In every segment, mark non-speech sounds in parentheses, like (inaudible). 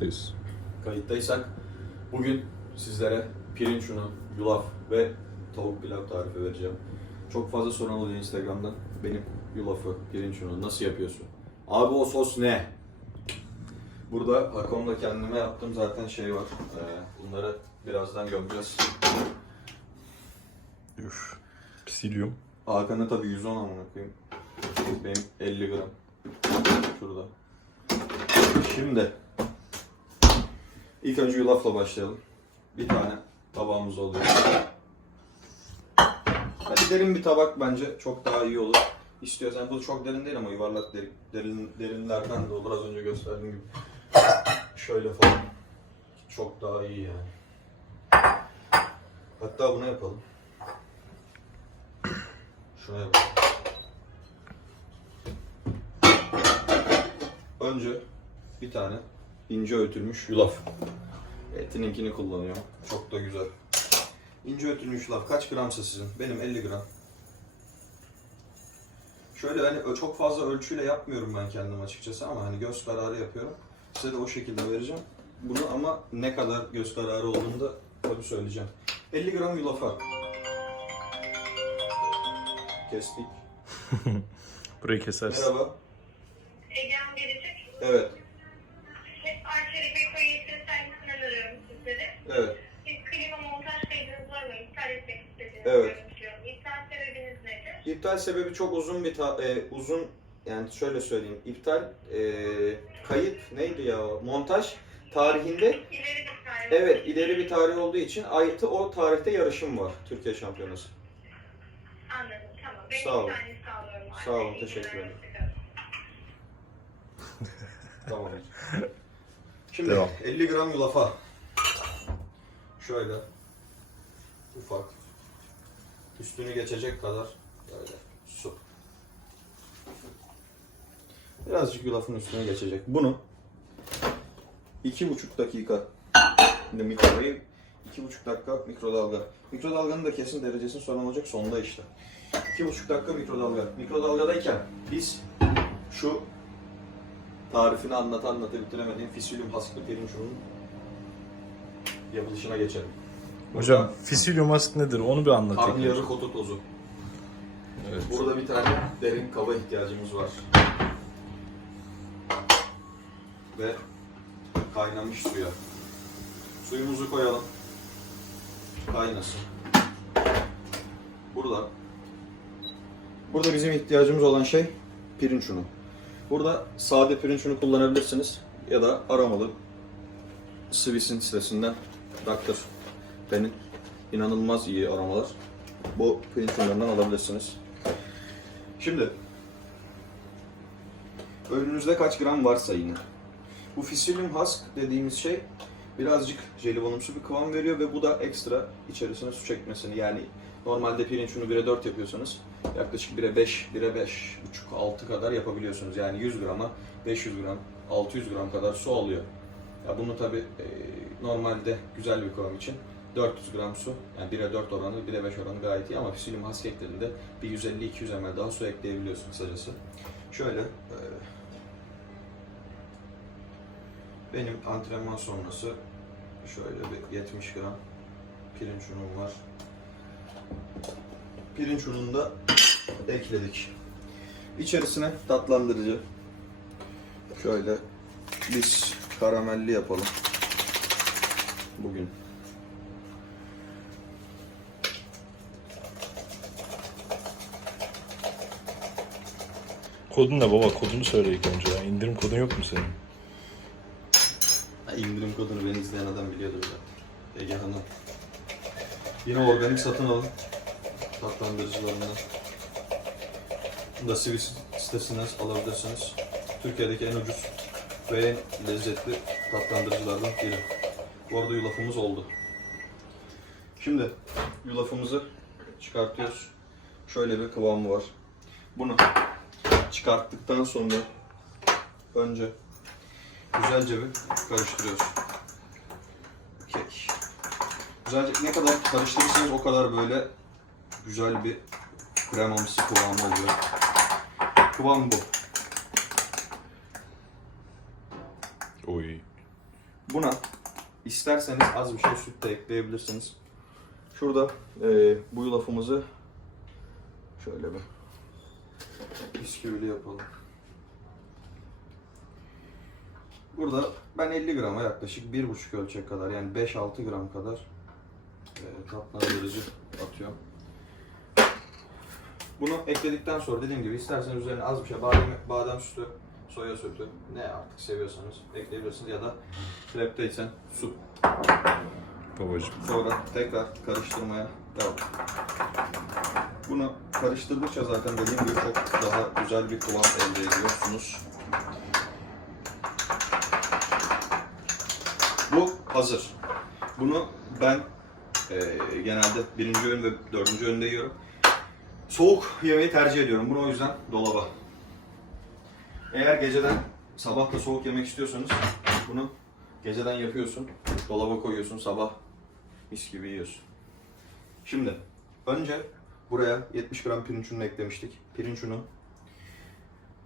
Kayıttayız. Kayıttaysak bugün sizlere pirinç unu, yulaf ve tavuk pilav tarifi vereceğim. Çok fazla soran oluyor Instagram'dan. Benim yulafı, pirinç unu nasıl yapıyorsun? Abi o sos ne? Burada Hakom'da kendime yaptığım zaten şey var. Ee, bunları birazdan göreceğiz. Üf. Psilium. Hakan'da tabii 110 amına koyayım. Benim 50 gram. Şurada. Şimdi ilk önce yulafla başlayalım. Bir tane tabağımız oluyor. Hadi derin bir tabak bence çok daha iyi olur. İstiyorsan bu çok derin değil ama yuvarlak derin, derin, derinlerden de olur az önce gösterdiğim gibi. Şöyle falan. Çok daha iyi yani. Hatta bunu yapalım. Şuna yapalım. Önce bir tane ince öğütülmüş yulaf. Etininkini kullanıyorum. Çok da güzel. İnce öğütülmüş yulaf kaç gramsa sizin? Benim 50 gram. Şöyle hani çok fazla ölçüyle yapmıyorum ben kendim açıkçası ama hani göz kararı yapıyorum. Size de o şekilde vereceğim. Bunu ama ne kadar göz kararı olduğunu da tabii söyleyeceğim. 50 gram yulafa. Kestik. (laughs) Burayı kesersin. Merhaba. Egem gelecek. Evet. Arçelik ve Koyet'in servisine arıyorum sizleri. Evet. Bir klima montaj kaydınız var mı? İptal etmek istediğinizi Evet. İptal sebebiniz nedir? İptal sebebi çok uzun bir ta- e, uzun yani şöyle söyleyeyim. İptal e, kayıt neydi ya? Montaj tarihinde İleri bir tarih. evet ileri bir tarih olduğu için artı o tarihte yarışım var Türkiye Şampiyonası. Anladım. Tamam. Ben Sağ olun. sağlıyorum. Sağ olun, İyi teşekkür günler, ederim. hoşçakalın. Tamam. Şimdi Devam. 50 gram yulafa şöyle ufak üstünü geçecek kadar böyle su. Birazcık yulafın üstüne geçecek. Bunu iki buçuk dakika mikrodayı iki buçuk dakika mikrodalga. Mikrodalganın da kesin derecesini sorun olacak sonda işte. İki buçuk dakika mikrodalga. Mikrodalgadayken biz şu tarifini anlat anlatı bitiremediğim fisilyum hasklı pirinç yapılışına geçelim. Hocam fisilyum asit nedir? Onu bir anlat. Karnıyarık kotu tozu. Evet. Burada bir tane derin kaba ihtiyacımız var. Ve kaynamış suya. Suyumuzu koyalım. Kaynasın. Burada Burada bizim ihtiyacımız olan şey pirinç unu. Burada sade pirinç unu kullanabilirsiniz ya da aromalı Swiss'in sitesinden Dr. Ben'in inanılmaz iyi aromalar. Bu unlarından alabilirsiniz. Şimdi önünüzde kaç gram varsa yine. Bu fisilyum husk dediğimiz şey birazcık jelibonumsu bir kıvam veriyor ve bu da ekstra içerisine su çekmesini yani normalde pirinç unu 1'e 4 yapıyorsanız yaklaşık 1'e 5, 1'e 5, buçuk 6 kadar yapabiliyorsunuz. Yani 100 grama 500 gram, 600 gram kadar su alıyor. Ya bunu tabi normalde güzel bir kıvam için 400 gram su, yani 1'e 4 oranı, 1'e 5 oranı gayet iyi ama fisilyum husk eklediğinde bir 150-200 ml daha su ekleyebiliyorsun kısacası. Şöyle, e, benim antrenman sonrası şöyle bir 70 gram pirinç unum var. Pirinç ununu da ekledik. İçerisine tatlandırıcı. Şöyle biz karamelli yapalım. Bugün. Kodun ne baba? Kodunu söyle ilk önce ya. İndirim kodun yok mu senin? Ha, indirim kodunu beni izleyen adam biliyordur zaten. Ege Hanım. Yine organik satın alın. Tatlandırıcılarından. Da Swiss sitesinden alabilirsiniz. Türkiye'deki en ucuz ve en lezzetli tatlandırıcılardan biri. Bu arada yulafımız oldu. Şimdi yulafımızı çıkartıyoruz. Şöyle bir kıvamı var. Bunu çıkarttıktan sonra önce güzelce bir karıştırıyoruz. Okey. Güzelce ne kadar karıştırırsanız o kadar böyle güzel bir kremamsı kıvamı oluyor. Kıvam bu. Oy. Buna isterseniz az bir şey süt de ekleyebilirsiniz. Şurada e, bu yulafımızı şöyle bir bisküvili yapalım. Burada ben 50 grama yaklaşık 1,5 ölçek kadar yani 5-6 gram kadar e, tatlandırıcı atıyorum. Bunu ekledikten sonra dediğim gibi isterseniz üzerine az bir şey badem, badem sütü, soya sütü ne artık seviyorsanız ekleyebilirsiniz ya da krepteysen su. Babacım. Sonra tekrar karıştırmaya devam. Bunu karıştırdıkça zaten dediğim gibi çok daha güzel bir kıvam elde ediyorsunuz. Bu hazır. Bunu ben eee, genelde birinci öğün ve dördüncü öğünde yiyorum. Soğuk yemeği tercih ediyorum. Bunu o yüzden dolaba. Eğer geceden sabah da soğuk yemek istiyorsanız bunu geceden yapıyorsun. Dolaba koyuyorsun sabah mis gibi yiyorsun. Şimdi önce buraya 70 gram pirinç ununu eklemiştik. Pirinç unu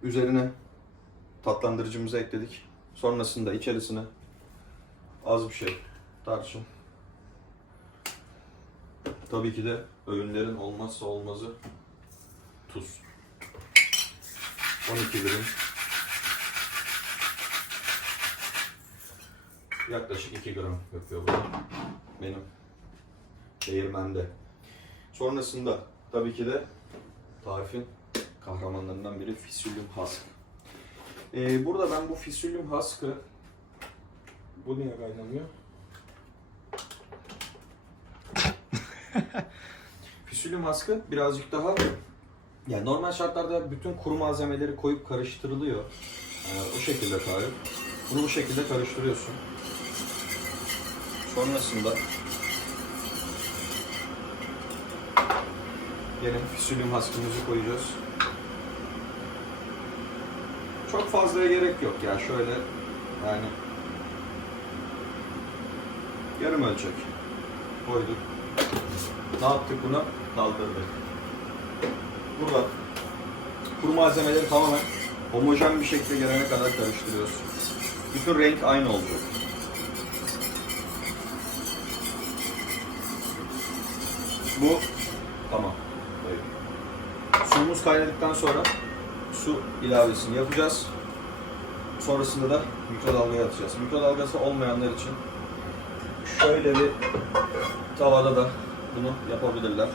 üzerine tatlandırıcımızı ekledik. Sonrasında içerisine az bir şey tarçın. Tabii ki de öğünlerin olmazsa olmazı tuz. 12 gram. Yaklaşık 2 gram yapıyor bu. Benim değirmende. Sonrasında tabii ki de tarifin kahramanlarından biri Fisulium husk. Ee, burada ben bu Fisulium husk'ı bu niye kaynamıyor? (laughs) Fisulium husk'ı birazcık daha yani normal şartlarda bütün kuru malzemeleri koyup karıştırılıyor. Ee, o şekilde tarif. Bunu bu şekilde karıştırıyorsun. Sonrasında Yine füsülyum haskımızı koyacağız. Çok fazlaya gerek yok ya şöyle yani yarım ölçek koyduk. Ne yaptık bunu? Daldırdık. Burada kuru malzemeleri tamamen homojen bir şekilde gelene kadar karıştırıyoruz. Bütün renk aynı olacak. Bu kaynadıktan sonra su ilavesini yapacağız. Sonrasında da mikrodalgaya atacağız. Mikrodalgası olmayanlar için şöyle bir tavada da bunu yapabilirler.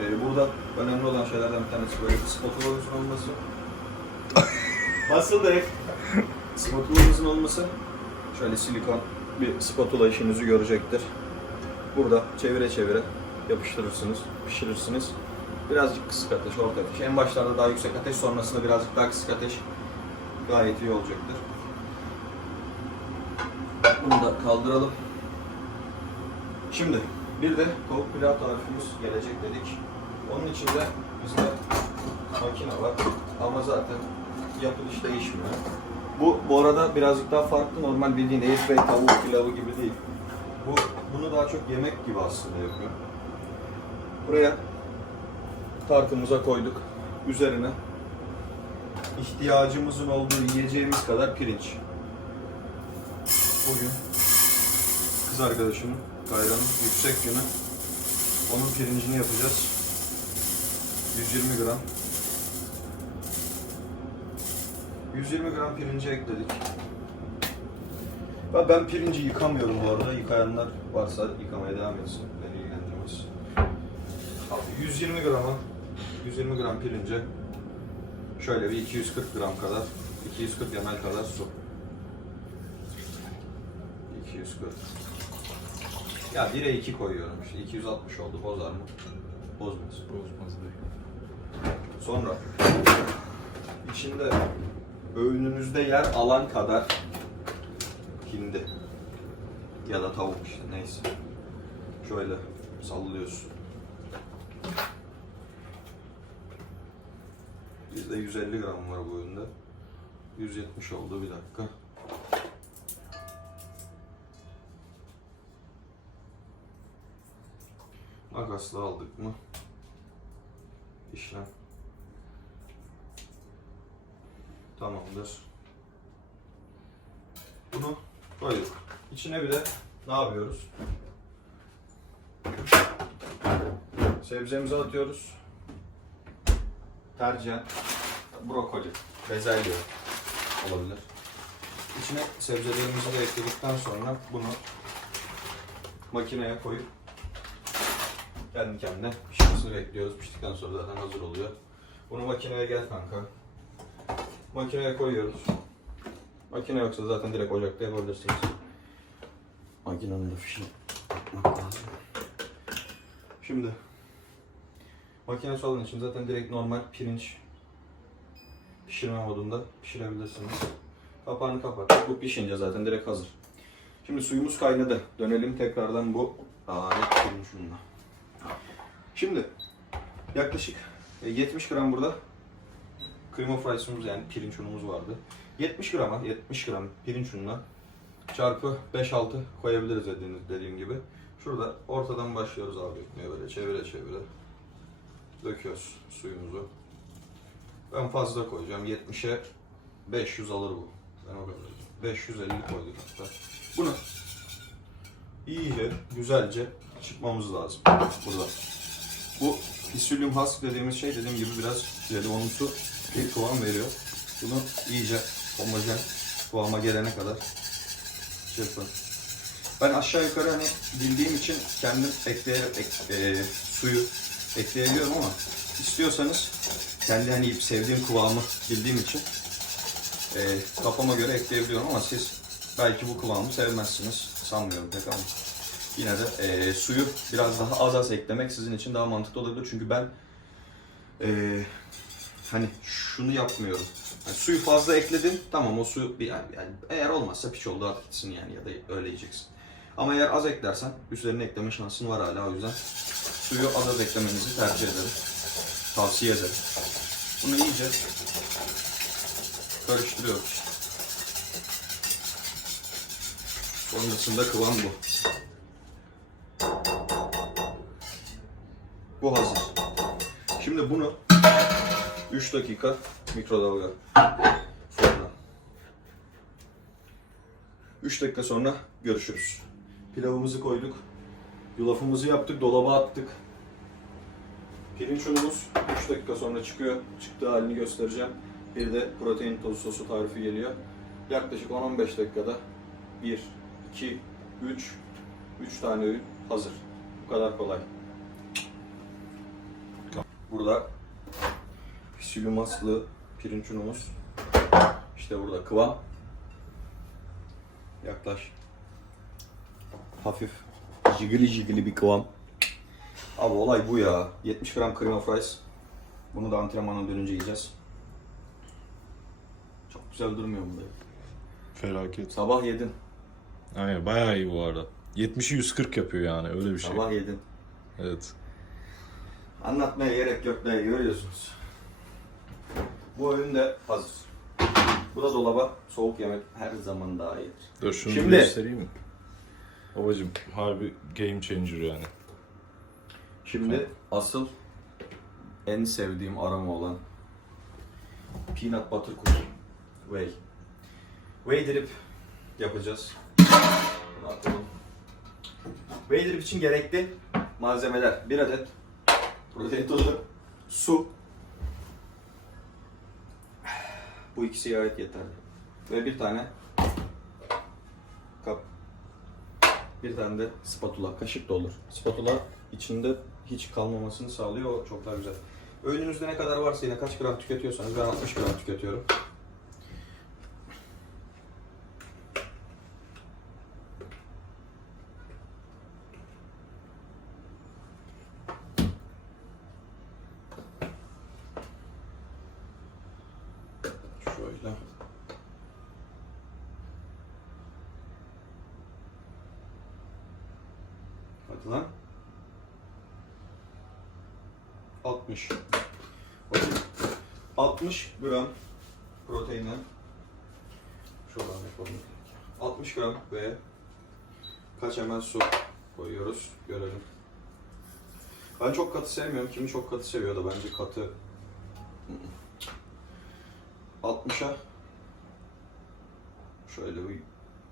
Ee, burada önemli olan şeylerden bir tanesi böyle bir spatulamızın olması. Nasıl direkt? Spatulamızın olması. Şöyle silikon bir spatula işinizi görecektir. Burada çevire çevire yapıştırırsınız, pişirirsiniz. Birazcık kısık ateş, orta ateş. En başlarda daha yüksek ateş, sonrasında birazcık daha kısık ateş gayet iyi olacaktır. Bunu da kaldıralım. Şimdi bir de tavuk pilav tarifimiz gelecek dedik. Onun için de bizde makine var ama zaten yapılış değişmiyor. Bu bu arada birazcık daha farklı. Normal bildiğin airfryer tavuk pilavı gibi değil. Bu bunu daha çok yemek gibi aslında yapıyor. Buraya tartımıza koyduk. Üzerine ihtiyacımızın olduğu yiyeceğimiz kadar pirinç. Bugün kız arkadaşımın Kayra'nın yüksek günü. Onun pirincini yapacağız. 120 gram. 120 gram pirinci ekledik. Ya Ben pirinci yıkamıyorum bu arada. Yıkayanlar varsa yıkamaya devam etsin. Beni ilgilendirmez. Abi 120 grama 120 gram pirince şöyle bir 240 gram kadar 240 ml kadar su. 240. Ya 1'e 2 koyuyorum işte 260 oldu bozar mı? Bozmaz. Bozmaz değil. Sonra içinde öğününüzde yer alan kadar hindi ya da tavuk işte neyse. Şöyle sallıyorsun. Bizde 150 gram var üründe. 170 oldu bir dakika. Makasla aldık mı? İşlem. Tamamdır. Bunu koyduk. İçine bir de ne yapıyoruz? Sebzemizi atıyoruz. Tercihen brokoli, bezelye olabilir. İçine sebzelerimizi de ekledikten sonra bunu makineye koyup kendi kendine pişmesini bekliyoruz. Piştikten sonra zaten hazır oluyor. Bunu makineye gel kanka. Makineye koyuyoruz. Makine yoksa zaten direkt ocakta yapabilirsiniz. Makinenin de fişini yapmak lazım. Şimdi makinesi olan için zaten direkt normal pirinç pişirme modunda pişirebilirsiniz. Kapağını kapat. Bu pişince zaten direkt hazır. Şimdi suyumuz kaynadı. Dönelim tekrardan bu alet pirinçunla. Şimdi yaklaşık e, 70 gram burada krema fries'umuz yani pirinç unumuz vardı. 70 grama 70 gram pirinç ununa çarpı 5-6 koyabiliriz dediğiniz, dediğim gibi. Şurada ortadan başlıyoruz abi böyle çevire çevire. Döküyoruz suyumuzu. Ben fazla koyacağım. 70'e 500 alır bu. Ben o kadar. 550 koyduk hatta. Bunu iyice, güzelce çıkmamız lazım burada. Bu Physium husk dediğimiz şey dediğim gibi biraz jelibonumsu bir kıvam veriyor. Bunu iyice homojen kıvama gelene kadar çırpın. Ben aşağı yukarı hani bildiğim için kendim ekleyerek ek- e, suyu ekleyebiliyorum ama istiyorsanız kendi hani sevdiğim kıvamı bildiğim için e, kafama göre ekleyebiliyorum ama siz belki bu kıvamı sevmezsiniz sanmıyorum pek ama yine de e, suyu biraz daha az az eklemek sizin için daha mantıklı olabilir çünkü ben e, hani şunu yapmıyorum. Yani suyu fazla ekledin tamam o su yani, yani eğer olmazsa piç oldu at gitsin yani ya da öyle yiyeceksin. Ama eğer az eklersen üzerine ekleme şansın var hala o yüzden suyu az az eklemenizi tercih ederim. Tavsiye ederim. Bunu iyice karıştırıyoruz. Sonrasında kıvam bu. Bu hazır. Şimdi bunu 3 dakika mikrodalga fırına. 3 dakika sonra görüşürüz. Pilavımızı koyduk. Yulafımızı yaptık, dolaba attık. Pirinç unumuz 3 dakika sonra çıkıyor. Çıktığı halini göstereceğim. Bir de protein tozu sosu tarifi geliyor. Yaklaşık 10-15 dakikada 1, 2, 3, 3 tane ürün hazır. Bu kadar kolay. Burada Püsülü maslı pirinç unumuz. İşte burada kıvam. Yaklaş. Hafif jigili jigili bir kıvam. Abi olay bu ya. 70 gram krema fries. Bunu da antrenmana dönünce yiyeceğiz. Çok güzel durmuyor mu be? Felaket. Sabah yedin. Aynen bayağı iyi bu arada. 70'i 140 yapıyor yani öyle bir şey. Sabah yedin. Evet. Anlatmaya gerek yok be görüyorsunuz. Bu öğün de hazır. Bu da dolaba soğuk yemek her zaman daha iyidir. Dur şunu Şimdi- göstereyim mi? Babacım harbi game changer yani. Şimdi asıl en sevdiğim aroma olan peanut butter cookie. Whey. Whey drip yapacağız. Bunu atalım. Whey drip için gerekli malzemeler. Bir adet protein tozu, su. Bu ikisi gayet yeterli. Ve bir tane kap. Bir tane de spatula, kaşık da olur. Spatula içinde hiç kalmamasını sağlıyor, o çok daha güzel. Öğününüzde ne kadar varsa yine kaç gram tüketiyorsanız ben 60 gram tüketiyorum. Şöyle. Hadi lan. 60. Bakın. 60 gram proteine şuradan yapalım. 60 gram ve kaç ml su koyuyoruz görelim. Ben çok katı sevmiyorum. Kimi çok katı seviyor da bence katı 60'a şöyle bir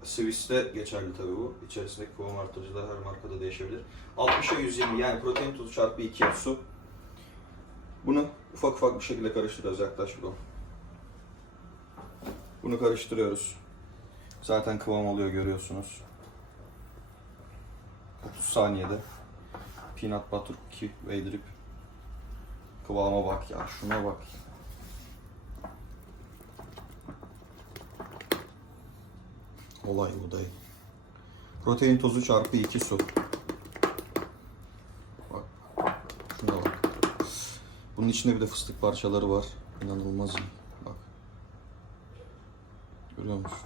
Swiss'te geçerli tabii bu. İçerisindeki kıvam artırıcılar her markada değişebilir. 60'a 120 yani protein tozu çarpı 2 su. Bunu ufak ufak bir şekilde karıştırıyoruz. Yaklaş şuradan. Bunu karıştırıyoruz. Zaten kıvam oluyor görüyorsunuz. 30 saniyede peanut butter cookie yedirip kıvama bak ya şuna bak. Olay bu dayı. Protein tozu çarpı 2 su. Bak. Şuna bak. Bunun içinde bir de fıstık parçaları var. İnanılmaz. Bak. Görüyor musun?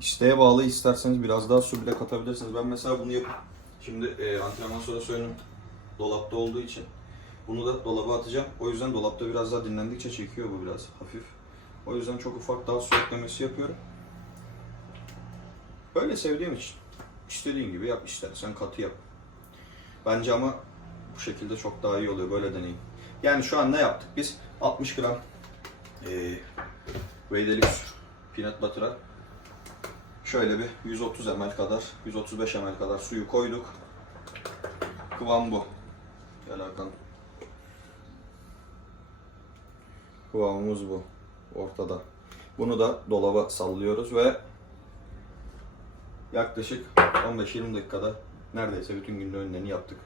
İsteğe bağlı isterseniz biraz daha su bile katabilirsiniz. Ben mesela bunu yapıp şimdi e, antrenman sonrası oyunum dolapta olduğu için bunu da dolaba atacağım. O yüzden dolapta biraz daha dinlendikçe çekiyor bu biraz hafif. O yüzden çok ufak daha su eklemesi yapıyorum. Böyle sevdiğim için. İstediğin gibi yap istersen katı yap. Bence ama bu şekilde çok daha iyi oluyor. Böyle deneyin. Yani şu an ne yaptık biz? 60 gram e, Whey Peanut Butter'a şöyle bir 130 ml kadar, 135 ml kadar suyu koyduk. Kıvam bu. Gel Hakan. Kıvamımız bu. Ortada. Bunu da dolaba sallıyoruz ve yaklaşık 15-20 dakikada neredeyse bütün günün önlerini yaptık.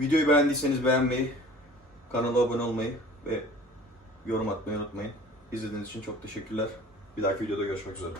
Videoyu beğendiyseniz beğenmeyi, kanala abone olmayı ve yorum atmayı unutmayın. İzlediğiniz için çok teşekkürler. Bir dahaki videoda görüşmek üzere.